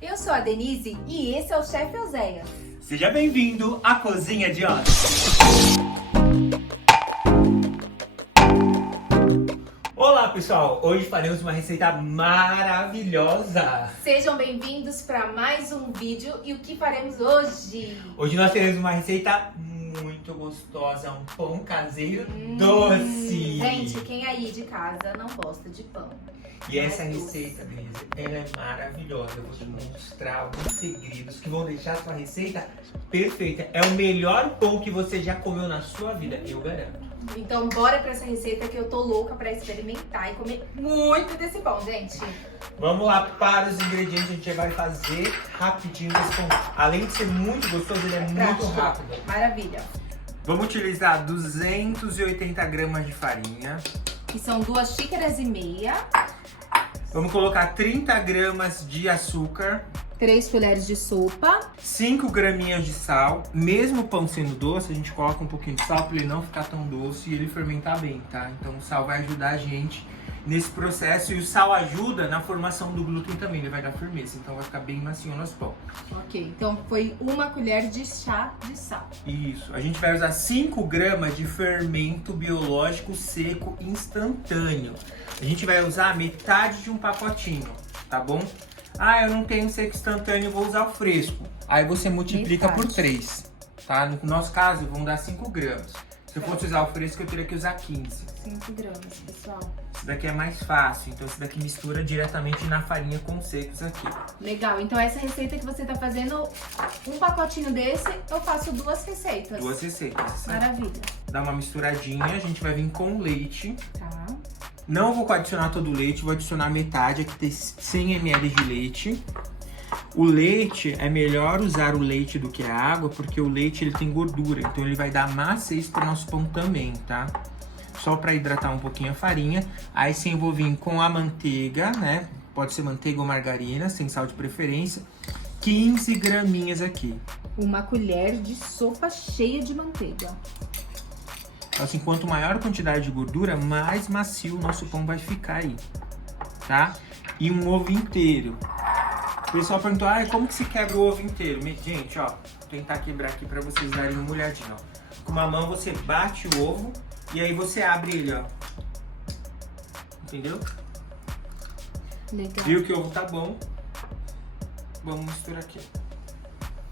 Eu sou a Denise e esse é o Chefe Oséias. Seja bem-vindo à Cozinha de Oz. Olá, pessoal! Hoje faremos uma receita maravilhosa. Sejam bem-vindos para mais um vídeo. E o que faremos hoje? Hoje nós teremos uma receita muito gostosa, um pão caseiro doce. Gente, quem aí de casa não gosta de pão? E essa receita, Denise, ela é maravilhosa. Eu vou te mostrar alguns segredos que vão deixar a sua receita perfeita. É o melhor pão que você já comeu na sua vida, eu garanto. Então bora para essa receita que eu tô louca para experimentar e comer muito desse pão, gente. Vamos lá para os ingredientes, a gente já vai fazer rapidinho esse pão. Além de ser muito gostoso, ele é muito rápido. Maravilha. Vamos utilizar 280 gramas de farinha. Que são 2,5 xícaras. Vamos colocar 30 gramas de açúcar. 3 colheres de sopa. 5 graminhas de sal. Mesmo o pão sendo doce, a gente coloca um pouquinho de sal para ele não ficar tão doce e ele fermentar bem, tá? Então o sal vai ajudar a gente nesse processo e o sal ajuda na formação do glúten também, ele vai dar firmeza, então vai ficar bem macio o nosso pão. Ok, então foi 1 colher de chá de sal. Isso, a gente vai usar 5 gramas de fermento biológico seco instantâneo. A gente vai usar metade de um pacotinho, tá bom? Ah, eu não tenho seco instantâneo, vou usar o fresco. Aí você multiplica por 3, tá? No nosso caso, vão dar 5 gramas. Se eu fosse usar o fresco, eu teria que usar 15. 5 gramas, pessoal. Esse daqui é mais fácil, então esse daqui mistura diretamente na farinha com os secos aqui. Legal, então essa receita que você tá fazendo, um pacotinho desse, eu faço 2 receitas. 2 receitas, certo? Maravilha. Dá uma misturadinha, a gente vai vir com leite. Tá. Não vou adicionar todo o leite, vou adicionar metade, aqui tem 100 ml de leite. O leite, é melhor usar o leite do que a água, porque o leite ele tem gordura, então ele vai dar maciez para o nosso pão também, tá? Só para hidratar um pouquinho a farinha. Aí você envolve com a manteiga, né? Pode ser manteiga ou margarina, sem sal de preferência. 15 graminhas aqui. 1 colher de sopa cheia de manteiga. Então, assim, quanto maior a quantidade de gordura, mais macio o nosso pão vai ficar aí, tá? E um ovo inteiro. O pessoal perguntou, como que se quebra o ovo inteiro? Gente, ó, vou tentar quebrar aqui pra vocês darem uma olhadinha, ó. Com uma mão você bate o ovo e aí você abre ele, ó. Entendeu? Legal. Viu que o ovo tá bom? Vamos misturar aqui.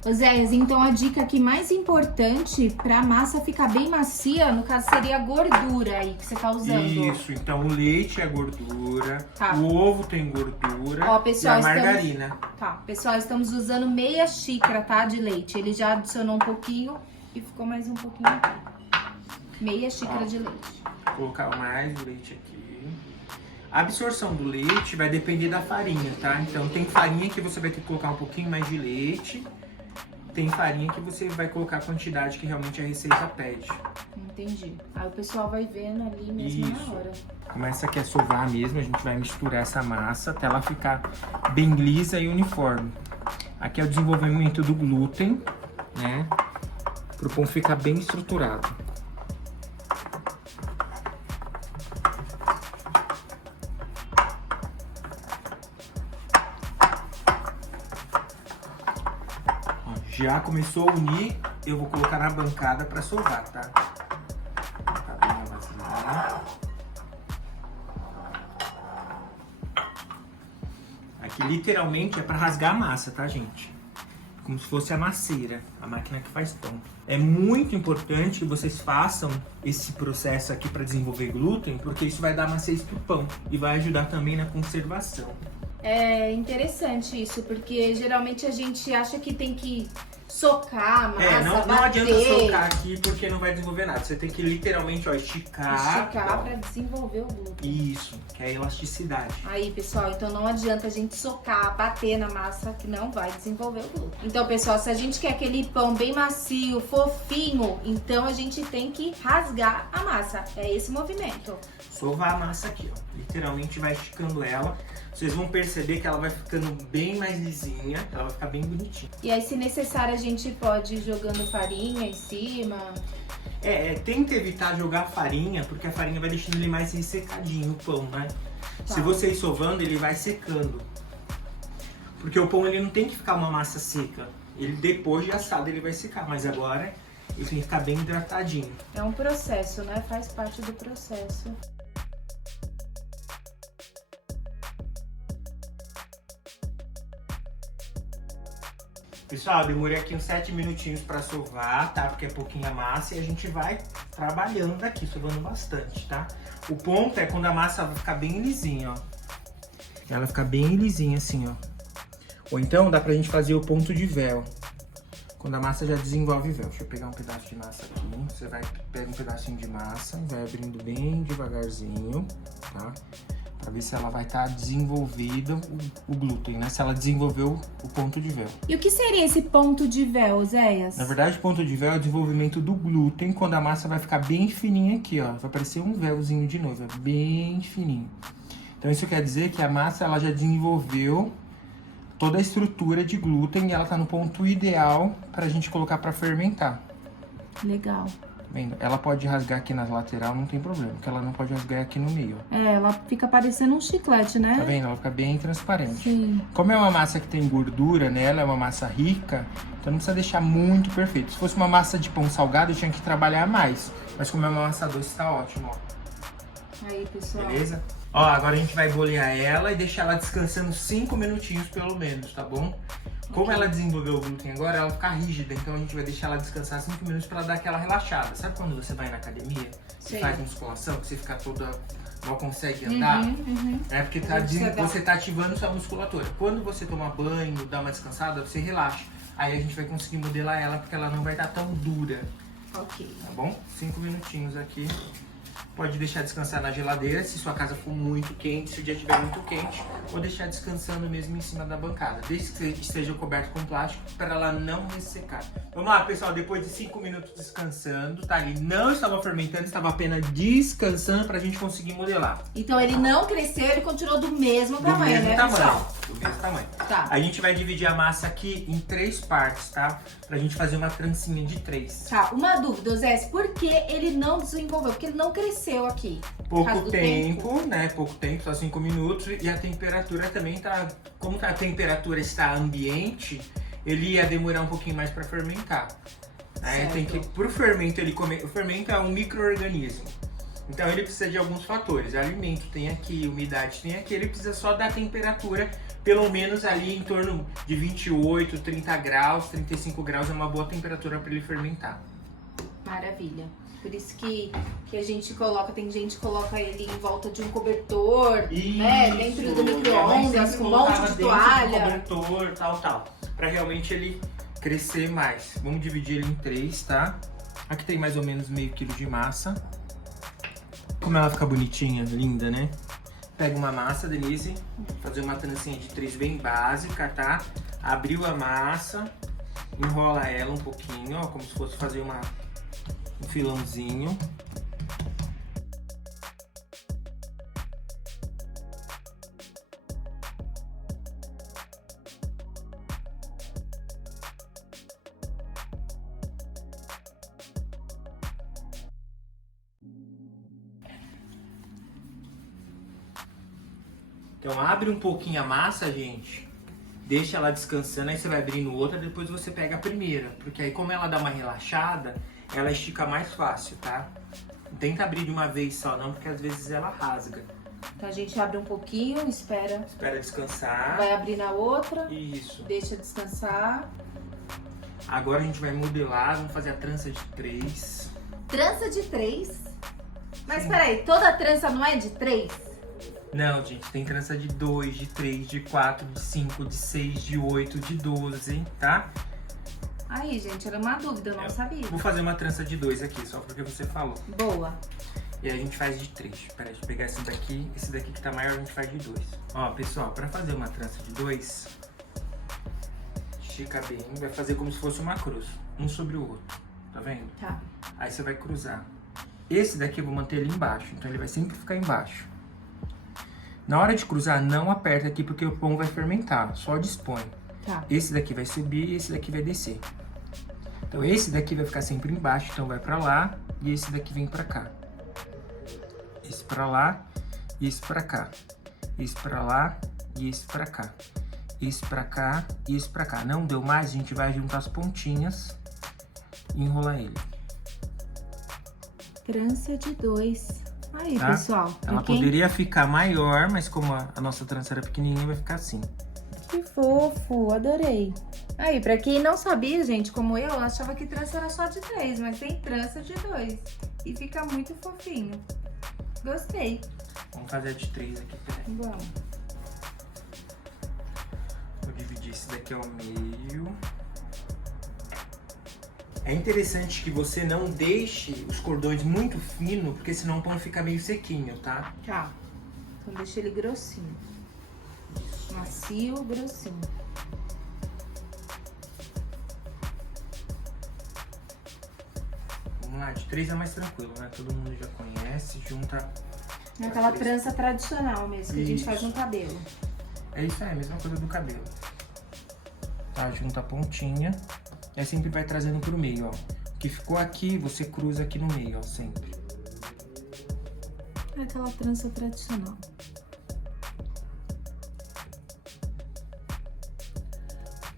Oséias, então a dica aqui mais importante pra massa ficar bem macia, no caso, seria a gordura aí que você tá usando. Isso, então o leite é gordura, Tá. o ovo tem gordura. Ó, pessoal, e a margarina. Tá, pessoal, estamos usando meia xícara, tá, de leite. Ele já adicionou um pouquinho e ficou mais um pouquinho aqui. Meia xícara de leite. Vou colocar mais leite aqui. A absorção do leite vai depender da farinha, tá? Então tem farinha que você vai ter que colocar um pouquinho mais de leite. Tem farinha que você vai colocar a quantidade que realmente a receita pede. Entendi. Aí o pessoal vai vendo ali mesmo na hora. Começa aqui a sovar mesmo, a gente vai misturar essa massa até ela ficar bem lisa e uniforme. Aqui é o desenvolvimento do glúten, né? Para o pão ficar bem estruturado. Já começou a unir, eu vou colocar na bancada para sovar, tá? Tá bem a massinha. Aqui literalmente é para rasgar a massa, tá, gente? Como se fosse a masseira, a máquina que faz pão. É muito importante que vocês façam esse processo aqui para desenvolver glúten, porque isso vai dar maciez pro pão e vai ajudar também na conservação. É interessante isso, porque geralmente a gente acha que tem que socar a massa, não bater. adianta socar aqui porque não vai desenvolver nada. Você tem que literalmente, ó, esticar. Esticar para desenvolver o glúten. Isso, que é a elasticidade. Aí, pessoal, então não adianta a gente socar, bater na massa, que não vai desenvolver o glúten. Então, pessoal, se a gente quer aquele pão bem macio, fofinho, então a gente tem que rasgar a massa. É esse movimento. Sovar a massa aqui, ó. Literalmente vai esticando ela. Vocês vão perceber que ela vai ficando bem mais lisinha, ela vai ficar bem bonitinha. E aí, se necessário, a gente pode ir jogando farinha em cima. Tenta evitar jogar farinha, porque a farinha vai deixando ele mais ressecadinho, o pão, né? Tá. Se você ir sovando, ele vai secando. Porque o pão ele não tem que ficar uma massa seca. Ele depois de assado ele vai secar, mas agora ele tem que ficar bem hidratadinho. É um processo, né? Faz parte do processo. Pessoal, demorei aqui uns 7 minutinhos pra sovar, tá? Porque é pouquinha massa e a gente vai trabalhando aqui, sovando bastante, tá? O ponto é quando a massa vai ficar bem lisinha, ó. Ela fica bem lisinha assim, ó. Ou então dá pra gente fazer o ponto de véu. Quando a massa já desenvolve véu. Deixa eu pegar um pedaço de massa aqui. Você vai pegar um pedacinho de massa, vai abrindo bem devagarzinho, tá? Pra ver se ela vai estar desenvolvida o glúten, né? Se ela desenvolveu o ponto de véu. E o que seria esse ponto de véu, Zéias? Na verdade, o ponto de véu é o desenvolvimento do glúten, quando a massa vai ficar bem fininha aqui, ó. Vai parecer um véuzinho de noiva, bem fininho. Então isso quer dizer que a massa ela já desenvolveu toda a estrutura de glúten e ela tá no ponto ideal pra gente colocar pra fermentar. Legal. Vendo? Ela pode rasgar aqui na lateral, não tem problema, porque ela não pode rasgar aqui no meio. É, ela fica parecendo um chiclete, né? Tá vendo? Ela fica bem transparente. Sim. Como é uma massa que tem gordura nela, é uma massa rica, então não precisa deixar muito perfeito. Se fosse uma massa de pão salgado, eu tinha que trabalhar mais. Mas como é uma massa doce, tá ótimo, ó. Aí, pessoal. Beleza? Ó, agora a gente vai bolear ela e deixar ela descansando 5 minutinhos pelo menos, tá bom? Como ela desenvolveu o glúten agora, ela fica rígida, então a gente vai deixar ela descansar 5 minutos pra ela dar aquela relaxada. Sabe quando você vai na academia e faz musculação, que você fica toda... não consegue andar? É porque você tá ativando sua musculatura. Quando você toma banho, dá uma descansada, você relaxa. Aí a gente vai conseguir modelar ela porque ela não vai estar tão dura. Ok. Tá bom? 5 minutinhos aqui. Pode deixar descansar na geladeira, se sua casa for muito quente, se o dia estiver muito quente, ou deixar descansando mesmo em cima da bancada, desde que esteja coberto com plástico, para ela não ressecar. Vamos lá, pessoal, depois de 5 minutos descansando, tá? Ele não estava fermentando, estava apenas descansando para a gente conseguir modelar. Então ele não cresceu, ele continuou do mesmo tamanho, né, pessoal? Do mesmo tamanho. Tá. A gente vai dividir a massa aqui em 3 partes, tá? Pra gente fazer uma trancinha de 3. Tá, uma dúvida, Zé, por que ele não desenvolveu? Porque ele não cresceu aqui. Pouco tempo, né? Pouco tempo, só 5 minutos. E a temperatura também tá... Como a temperatura está ambiente, ele ia demorar um pouquinho mais pra fermentar. Aí tem que... Pro fermento, ele comer... O fermento é um micro-organismo. Então ele precisa de alguns fatores. Alimento tem aqui, umidade tem aqui. Ele precisa só da temperatura, pelo menos ali em torno de 28, 30 graus, 35 graus é uma boa temperatura para ele fermentar. Maravilha. Por isso que a gente coloca, tem gente que coloca ele em volta de um cobertor, né? Dentro do micro-ondas, com um monte de toalha. Cobertor, tal. Pra realmente ele crescer mais. Vamos dividir ele em 3, tá? Aqui tem mais ou menos meio quilo de massa. Como ela fica bonitinha, linda, né? Pega uma massa, Denise, fazer uma trancinha de 3 bem básica, tá? Abriu a massa, enrola ela um pouquinho, ó, como se fosse fazer um filãozinho. Então abre um pouquinho a massa, gente, deixa ela descansando, aí você vai abrindo outra, depois você pega a primeira, porque aí como ela dá uma relaxada, ela estica mais fácil, tá? Não tenta abrir de uma vez só não, porque às vezes ela rasga. Então a gente abre um pouquinho, espera Descansar. Vai abrir na outra. Isso. Deixa descansar. Agora a gente vai modelar, vamos fazer a trança de 3. Trança de 3? Mas peraí, toda trança não é de 3? Não, gente, tem trança de 2, de 3, de 4, de 5, de 6, de 8, de 12, tá? Aí, gente, era uma dúvida, eu não sabia. Vou fazer uma trança de 2 aqui, só porque você falou. Boa. E aí a gente faz de 3. Peraí, deixa eu pegar esse daqui que tá maior, a gente faz de 2. Ó, pessoal, pra fazer uma trança de 2, estica bem, vai fazer como se fosse uma cruz, um sobre o outro, tá vendo? Tá. Aí você vai cruzar. Esse daqui eu vou manter ele embaixo, então ele vai sempre ficar embaixo. Na hora de cruzar, não aperta aqui porque o pão vai fermentar, só dispõe. Tá. Esse daqui vai subir e esse daqui vai descer. Então esse daqui vai ficar sempre embaixo, então vai pra lá e esse daqui vem pra cá. Esse pra lá e esse pra cá. Esse pra lá e esse pra cá. esse pra cá e esse pra cá. Não deu mais, a gente vai juntar as pontinhas e enrolar ele. Trança de 2. Aí, Tá? pessoal. Ela poderia ficar maior, mas como a nossa trança era pequenininha, vai ficar assim. Que fofo, adorei. Aí, pra quem não sabia, gente, como eu achava que trança era só de 3, mas tem trança de 2. E fica muito fofinho. Gostei. Vamos fazer a de 3 aqui, peraí. Vamos. Vou dividir esse daqui ao meio. É interessante que você não deixe os cordões muito finos, porque senão o pão fica meio sequinho, tá? Tá. Então deixa ele grossinho. Macio, grossinho. Vamos lá, de 3 é mais tranquilo, né? Todo mundo já conhece, junta... Aquela trança tradicional mesmo, que a gente Isso. faz no cabelo. É isso aí, a mesma coisa do cabelo. Tá, junta a pontinha. E aí sempre vai trazendo pro meio, ó. O que ficou aqui, você cruza aqui no meio, ó, sempre. É aquela trança tradicional.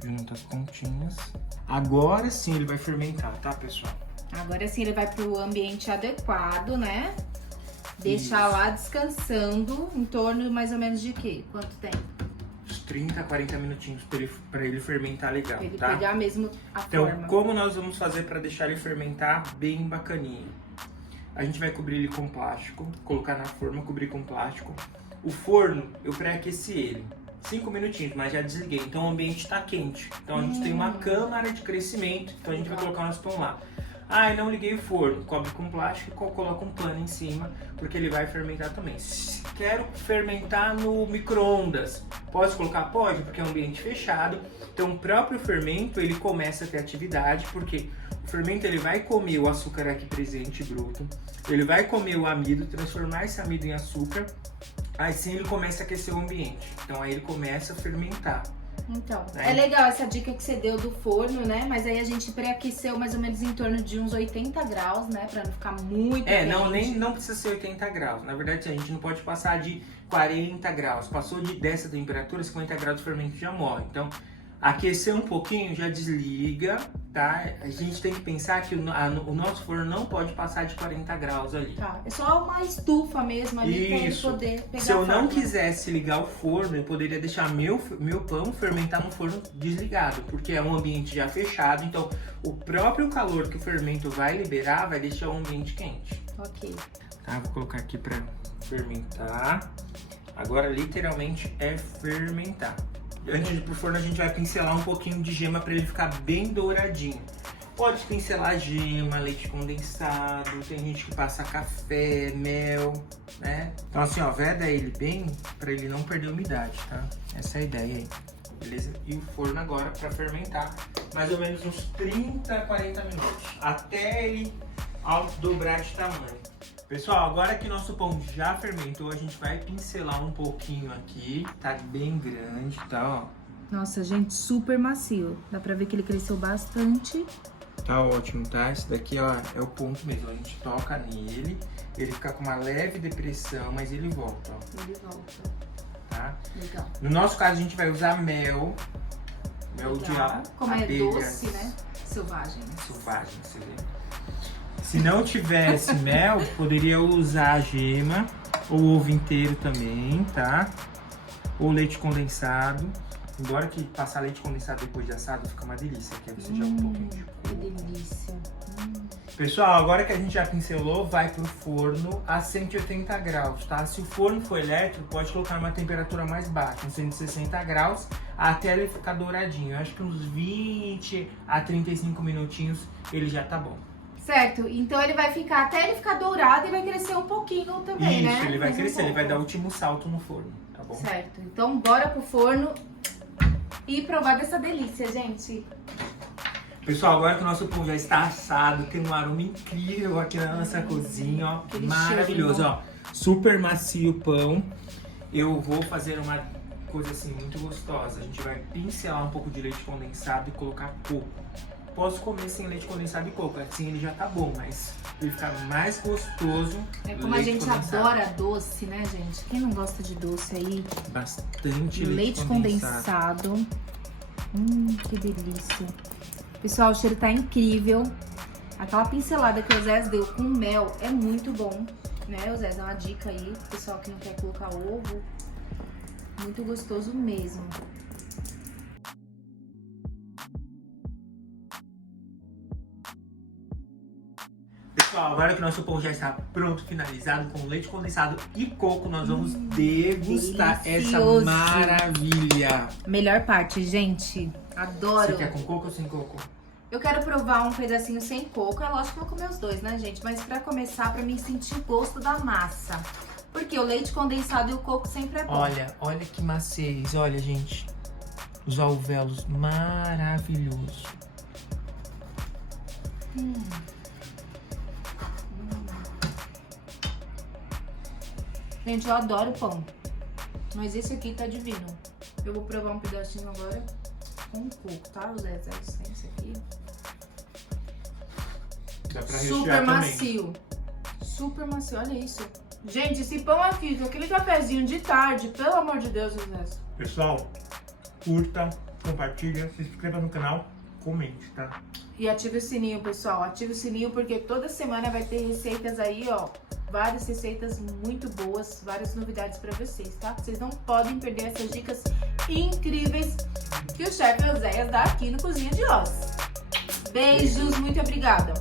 Junta as pontinhas. Agora sim ele vai fermentar, tá, pessoal? Agora sim ele vai pro ambiente adequado, né? Deixar Isso. lá descansando em torno mais ou menos de quê? Quanto tempo? Uns 30, 40 minutinhos pra ele fermentar legal, Pra ele tá? pegar mesmo a Então, forma. como nós vamos fazer para deixar ele fermentar bem bacaninho? A gente vai cobrir ele com plástico, colocar na forma, cobrir com plástico. O forno, eu pré-aqueci ele. 5 minutinhos, mas já desliguei. Então o ambiente tá quente. Então a gente tem uma câmara de crescimento. Então a gente vai colocar o nosso pão lá. Ah, e não liguei o forno. Cobre com plástico e coloca um pano em cima, porque ele vai fermentar também. Se quero fermentar no micro-ondas, posso colocar? Pode, porque é um ambiente fechado. Então o próprio fermento, ele começa a ter atividade, porque o fermento ele vai comer o açúcar aqui presente, bruto. Ele vai comer o amido, transformar esse amido em açúcar. Aí sim ele começa a aquecer o ambiente. Então aí ele começa a fermentar. Então, Né? é legal essa dica que você deu do forno, né? Mas aí a gente pré-aqueceu mais ou menos em torno de uns 80 graus, né? Pra não ficar muito quente. Não precisa ser 80 graus. Na verdade, a gente não pode passar de 40 graus. Passou dessa temperatura, 50 graus o fermento já morre. Então, aquecer um pouquinho, já desliga, tá? A gente tem que pensar que o nosso forno não pode passar de 40 graus ali. Tá, é só uma estufa mesmo ali pra ele Isso. poder pegar Se eu a não forma. quisesse ligar o forno, eu poderia deixar meu pão fermentar no forno desligado, porque é um ambiente já fechado, então o próprio calor que o fermento vai liberar vai deixar o ambiente quente. Ok. Tá, vou colocar aqui pra fermentar. Agora literalmente é fermentar. Antes de ir pro forno a gente vai pincelar um pouquinho de gema para ele ficar bem douradinho. Pode pincelar gema, leite condensado, tem gente que passa café, mel, né? Então assim, ó, veda ele bem para ele não perder umidade, tá? Essa é a ideia aí, beleza? E o forno agora para fermentar mais ou menos uns 30, 40 minutos, até ele dobrar de tamanho. Pessoal, agora que nosso pão já fermentou, a gente vai pincelar um pouquinho aqui, tá bem grande, tá, ó. Nossa, gente, super macio. Dá pra ver que ele cresceu bastante. Tá ótimo, tá? Esse daqui, ó, é o ponto mesmo. A gente toca nele, ele fica com uma leve depressão, mas ele volta, ó. Ele volta. Tá? Legal. No nosso caso, a gente vai usar mel. Mel de Legal. Como é abelha doce, né? Selvagem. selvagem, você vê. Se não tivesse mel, poderia usar a gema ou ovo inteiro também, tá? Ou leite condensado. Embora que passar leite condensado depois de assado fica uma delícia, que aí você joga um pouquinho de Que delícia. Pessoal, agora que a gente já pincelou, vai pro forno a 180 graus, tá? Se o forno for elétrico, pode colocar uma temperatura mais baixa, uns 160 graus, até ele ficar douradinho. Eu acho que uns 20 a 35 minutinhos ele já tá bom. Certo, então ele vai ficar, até ele ficar dourado e vai crescer um pouquinho também, né? Isso, ele vai Mais um crescer, ele vai dar o pouco. último salto no forno, tá bom? Certo, então bora pro forno e provar dessa delícia, gente. Pessoal, agora que o nosso pão já está assado, tem um aroma incrível aqui na nossa cozinha, ó. Aquele Maravilhoso, cheiro, ó. Super macio o pão. Eu vou fazer uma coisa assim muito gostosa. A gente vai pincelar um pouco de leite condensado e colocar coco. posso comer sem leite condensado e coco. Assim ele já tá bom, mas ele fica mais gostoso. É como a gente adora doce, né, gente? Quem não gosta de doce aí? Bastante Leite condensado. Que delícia. Pessoal, o cheiro tá incrível. Aquela pincelada que o Zé deu com mel é muito bom, né? O Zé dá uma dica aí pro pessoal que não quer colocar ovo. Muito gostoso mesmo. Pessoal, agora que nosso pão já está pronto, finalizado, com leite condensado e coco, nós vamos degustar delicioso. essa maravilha. Melhor parte, gente. Adoro. Você quer com coco ou sem coco? Eu quero provar um pedacinho sem coco. É lógico que eu vou comer os dois, né, gente? Mas pra começar, pra mim sentir o gosto da massa. Porque o leite condensado e o coco sempre é bom. Olha que maciez. Olha, gente. Os alvéolos maravilhosos. Gente, eu adoro pão. Mas esse aqui tá divino. Eu vou provar um pedacinho agora com coco, tá? Zé, esse aqui. Dá pra Super macio. Super macio, olha isso. Gente, esse pão aqui, com aquele cafezinho de tarde, pelo amor de Deus, Zé. Pessoal, curta, compartilha, se inscreva no canal, comente, tá? E ative o sininho, pessoal. Ative o sininho porque toda semana vai ter receitas aí, ó. Várias receitas muito boas, várias novidades pra vocês, tá? Vocês não podem perder essas dicas incríveis que o chefe Oséias dá aqui no Cozinha de Oz. Beijos, muito obrigada.